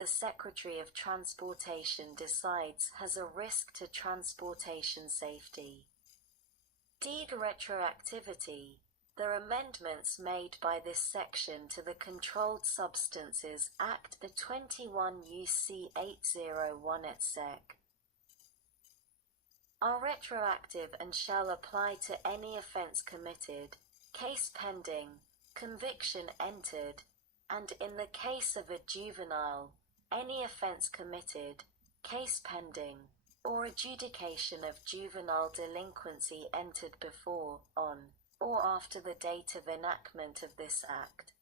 the Secretary of Transportation decides has a risk to transportation safety. D. Retroactivity. The amendments made by this section to the Controlled Substances Act of 21 U.C. 801 et seq. are retroactive and shall apply to any offence committed, case pending, conviction entered, and in the case of a juvenile, any offence committed, case pending, or adjudication of juvenile delinquency entered before, on, or after the date of enactment of this Act.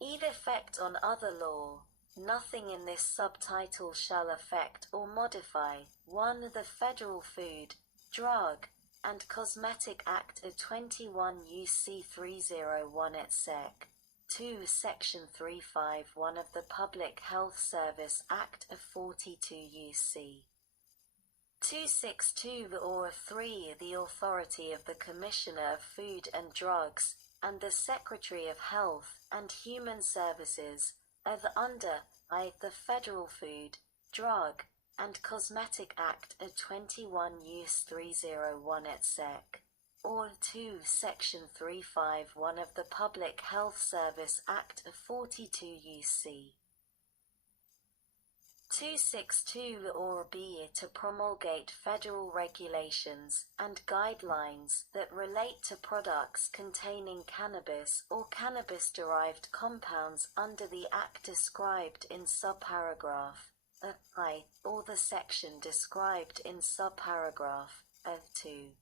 Either effect on other law. Nothing in this subtitle shall affect or modify 1. The Federal Food, Drug, and Cosmetic Act of 21 U.C. 301 et seq. 2. Section 351 of the Public Health Service Act of 42 U.C. 262 or 3. The authority of the Commissioner of Food and Drugs, and the Secretary of Health and Human Services, of under the Federal Food, Drug, and Cosmetic Act of 21 U.S. 301 et seq. or 2. Section 351 of the Public Health Service Act of 42 U.C. 262 or b. to promulgate federal regulations and guidelines that relate to products containing cannabis or cannabis-derived compounds under the Act described in subparagraph I or the section described in subparagraph 2.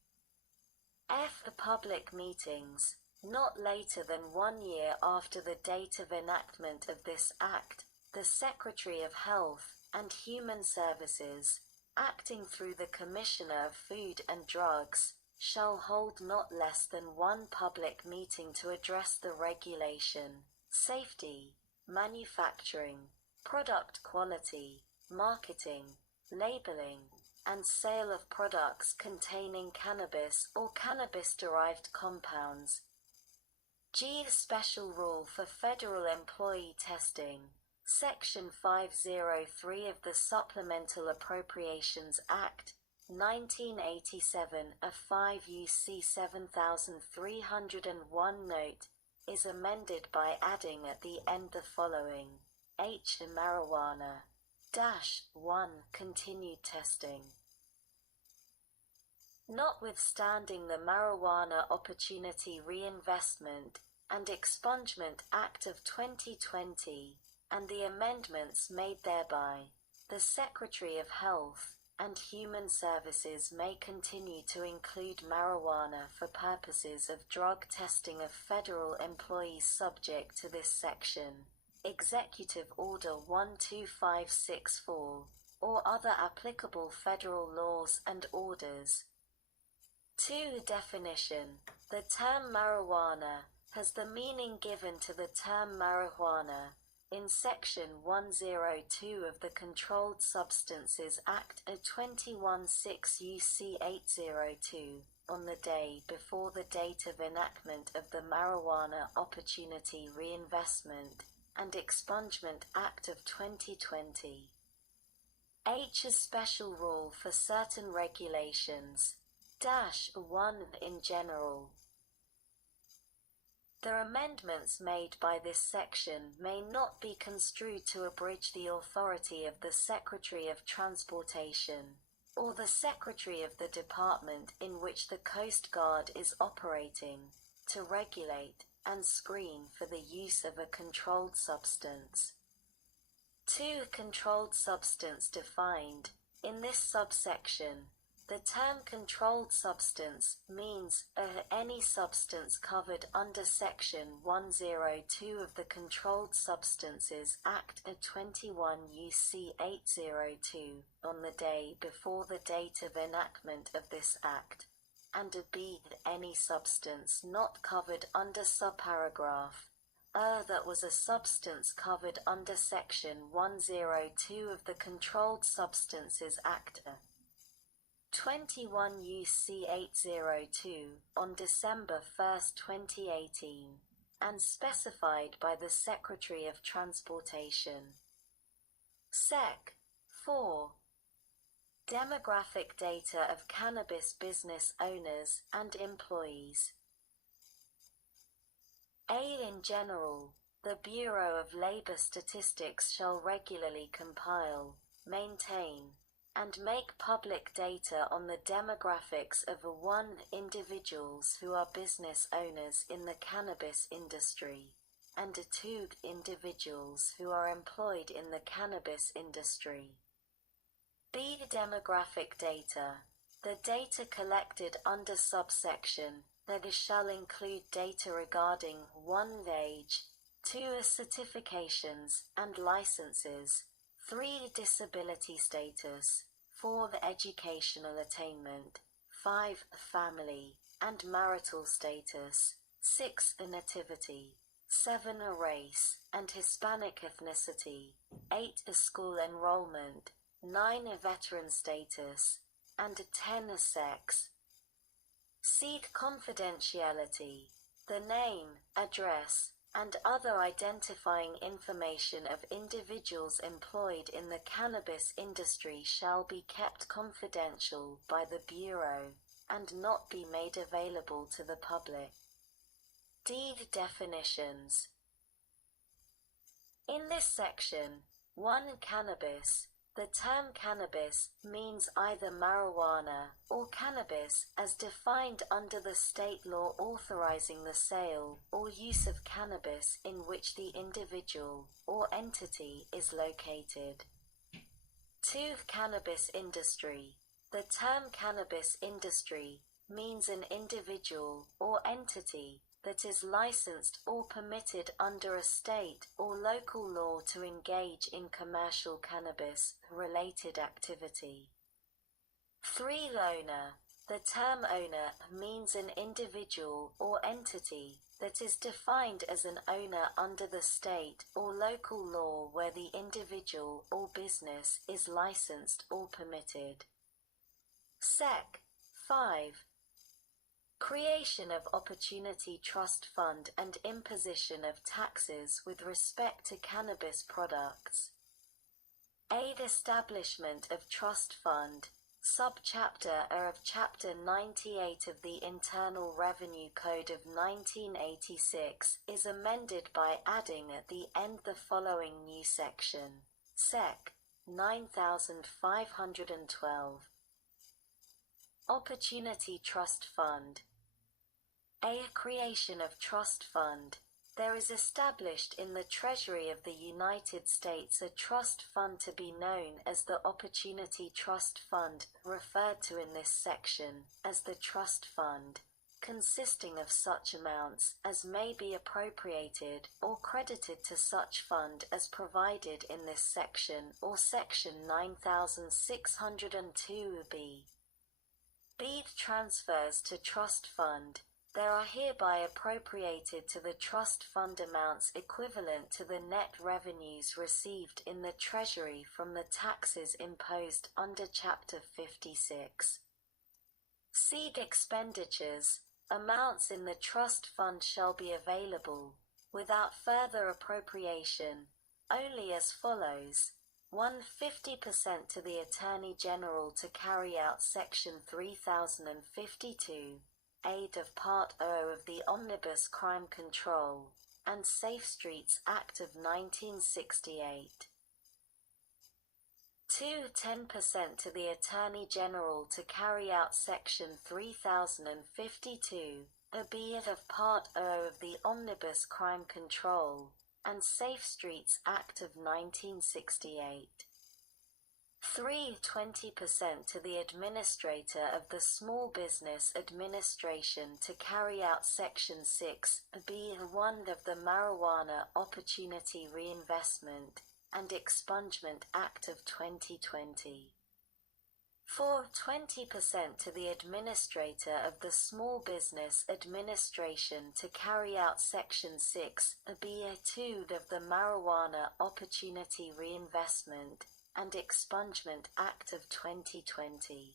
F. The public meetings, not later than 1 year after the date of enactment of this Act, the Secretary of Health and Human Services, acting through the Commissioner of Food and Drugs, shall hold not less than one public meeting to address the regulation, safety, manufacturing, product quality, marketing, labeling, and sale of products containing cannabis or cannabis-derived compounds. G. Special Rule for Federal Employee Testing, Section 503 of the Supplemental Appropriations Act, 1987 of 5 U.C. 7301 note, is amended by adding at the end the following: H. Marijuana. -1. Continued testing. Notwithstanding the Marijuana Opportunity Reinvestment and Expungement Act of 2020, and the amendments made thereby, the Secretary of Health and Human Services may continue to include marijuana for purposes of drug testing of federal employees subject to this section, Executive Order 12564, or other applicable federal laws and orders. 2. Definition. The term marijuana has the meaning given to the term marijuana in Section 102 of the Controlled Substances Act of 21-6 U.C. 802, on the day before the date of enactment of the Marijuana Opportunity Reinvestment and Expungement Act of 2020. H. A special rule for certain regulations. -1 in general. The amendments made by this section may not be construed to abridge the authority of the Secretary of Transportation, or the Secretary of the Department in which the Coast Guard is operating, to regulate and screen for the use of a controlled substance. 2. Controlled substance defined. In this subsection, the term controlled substance means any substance covered under Section 102 of the Controlled Substances Act of 21 U.C. 802 on the day before the date of enactment of this Act, and b. any substance not covered under subparagraph that was a substance covered under Section 102 of the Controlled Substances Act 21 U.C. 802 on December 1, 2018, and specified by the Secretary of Transportation. Sec. 4. Demographic data of cannabis business owners and employees. A. In general, the Bureau of Labor Statistics shall regularly compile, maintain, and make public data on the demographics of 1. Individuals who are business owners in the cannabis industry, and 2. Individuals who are employed in the cannabis industry. B. Demographic data. The data collected under subsection that shall include data regarding 1. Age, 2. Certifications and licenses, 3. Disability status, 4. Educational attainment, 5. Family and marital status, 6. Nativity, 7. Race and Hispanic ethnicity, 8. School enrollment, 9. Veteran status, and 10. Sex. C. Confidentiality. The name, address, and other identifying information of individuals employed in the cannabis industry shall be kept confidential by the Bureau, and not be made available to the public. D. Definitions. In this section, 1. Cannabis. The term cannabis means either marijuana or cannabis as defined under the state law authorizing the sale or use of cannabis in which the individual or entity is located. 2. Cannabis industry. The term cannabis industry means an individual or entity that is licensed or permitted under a state or local law to engage in commercial cannabis-related activity. 3. Owner. The term owner means an individual or entity that is defined as an owner under the state or local law where the individual or business is licensed or permitted. Sec. 5. Creation of Opportunity Trust Fund and imposition of taxes with respect to cannabis products. Aid establishment of Trust Fund, Subchapter A of Chapter 98 of the Internal Revenue Code of 1986 is amended by adding at the end the following new section, Sec. 9512. Opportunity Trust Fund. A. Creation of Trust Fund. There is established in the Treasury of the United States a trust fund to be known as the Opportunity Trust Fund, referred to in this section as the Trust Fund, consisting of such amounts as may be appropriated or credited to such fund as provided in this section or Section 9602b. B. Transfers to Trust Fund. There are hereby appropriated to the trust fund amounts equivalent to the net revenues received in the Treasury from the taxes imposed under Chapter 56. Seed expenditures. Amounts in the trust fund shall be available, without further appropriation, only as follows. 150% to the Attorney General to carry out Section 3052. Aid of Part O of the Omnibus Crime Control and Safe Streets Act of 1968. 2. 10% to the Attorney General to carry out Section 3052, a B of Part O of the Omnibus Crime Control and Safe Streets Act of 1968. 3. 20% to the Administrator of the Small Business Administration to carry out Section 6(b)(1) of the Marijuana Opportunity Reinvestment and Expungement Act of 2020. 4. 20% to the Administrator of the Small Business Administration to carry out Section 6(b)(2) of the Marijuana Opportunity Reinvestment and Expungement Act of 2020.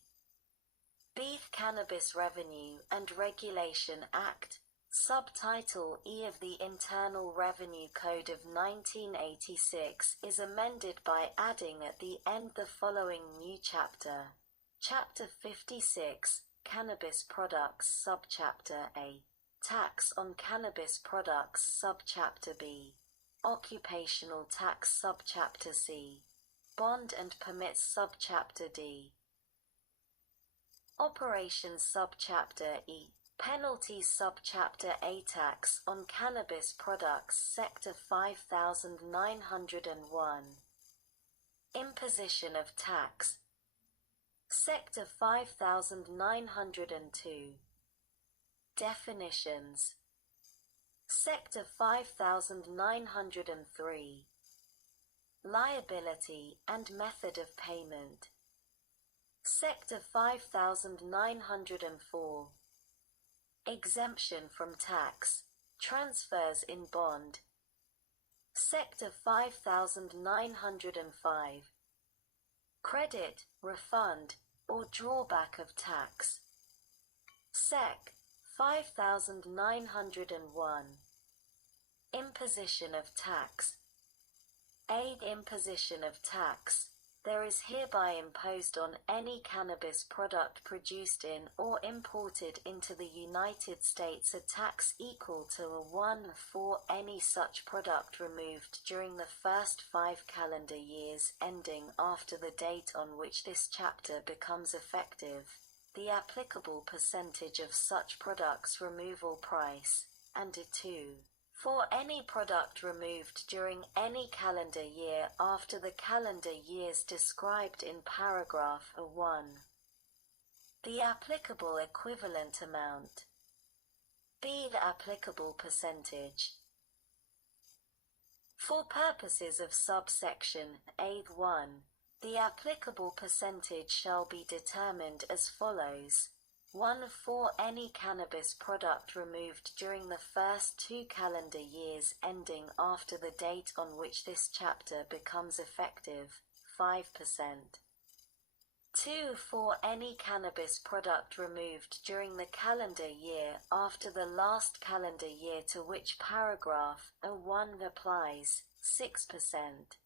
Beef Cannabis Revenue and Regulation Act, Subtitle E of the Internal Revenue Code of 1986 is amended by adding at the end the following new chapter. Chapter 56, Cannabis Products, Subchapter A. Tax on Cannabis Products, Subchapter B. Occupational Tax, Subchapter C. Bond and Permits, Subchapter D. Operations, Subchapter E. Penalties, Subchapter A. Tax on Cannabis Products, Sector 5901. Imposition of Tax, Sector 5902. Definitions, Sector 5903. Liability and method of payment, Sector 5904. Exemption from tax, transfers in bond, Sector 5905. Credit, refund, or drawback of tax, Sec. 5901. Imposition of tax. A. Imposition of tax. There is hereby imposed on any cannabis product produced in or imported into the United States a tax equal to a 1 for any such product removed during the first 5 calendar years ending after the date on which this chapter becomes effective, the applicable percentage of such product's removal price, and 2. For any product removed during any calendar year after the calendar years described in paragraph 1. The applicable equivalent amount. B. The applicable percentage. For purposes of subsection A(1), the applicable percentage shall be determined as follows. 1 for any cannabis product removed during the first 2 calendar years ending after the date on which this chapter becomes effective, 5%. 2 for any cannabis product removed during the calendar year after the last calendar year to which paragraph 1 applies, 6%.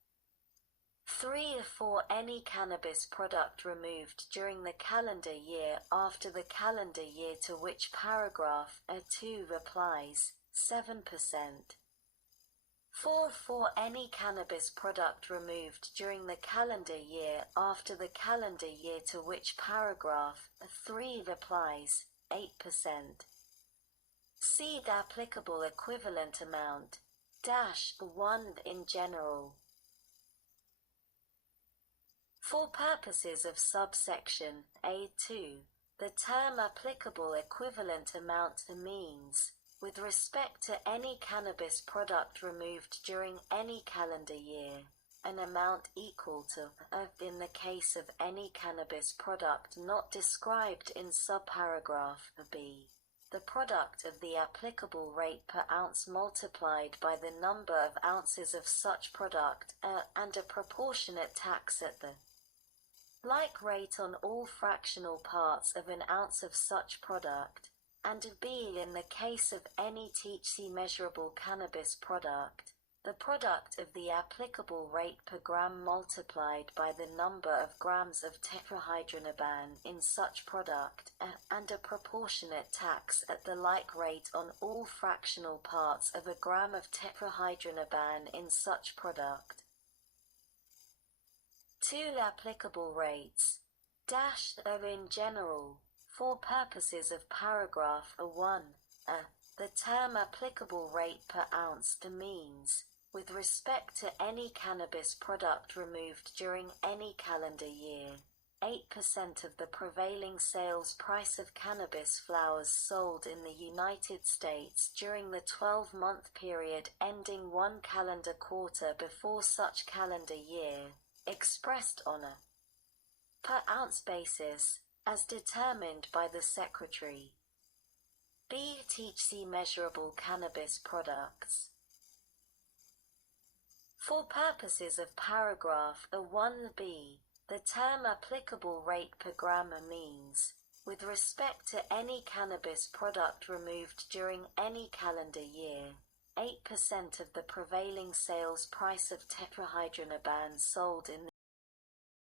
3 for any cannabis product removed during the calendar year after the calendar year to which paragraph 2 applies, 7%. 4 for any cannabis product removed during the calendar year after the calendar year to which paragraph 3 applies, 8%. C. The applicable equivalent amount, -1 in general. For purposes of subsection A(2), the term applicable equivalent amount means, with respect to any cannabis product removed during any calendar year, an amount equal to, in the case of any cannabis product not described in subparagraph B, the product of the applicable rate per ounce multiplied by the number of ounces of such product, and a proportionate tax at the like rate on all fractional parts of an ounce of such product, and B. in the case of any THC measurable cannabis product, the product of the applicable rate per gram multiplied by the number of grams of tetrahydronaban in such product, and a proportionate tax at the like rate on all fractional parts of a gram of tetrahydronaban in such product. 2 applicable rates, -of in general, for purposes of paragraph 1, the term applicable rate per ounce means, with respect to any cannabis product removed during any calendar year, 8% of the prevailing sales price of cannabis flowers sold in the United States during the 12-month period ending 1 calendar quarter before such calendar year, expressed on a per ounce basis, as determined by the Secretary. B. THC measurable cannabis products. For purposes of paragraph 1b, the term applicable rate per gram means, with respect to any cannabis product removed during any calendar year. 8% of the prevailing sales price of tetrahydronaban sold in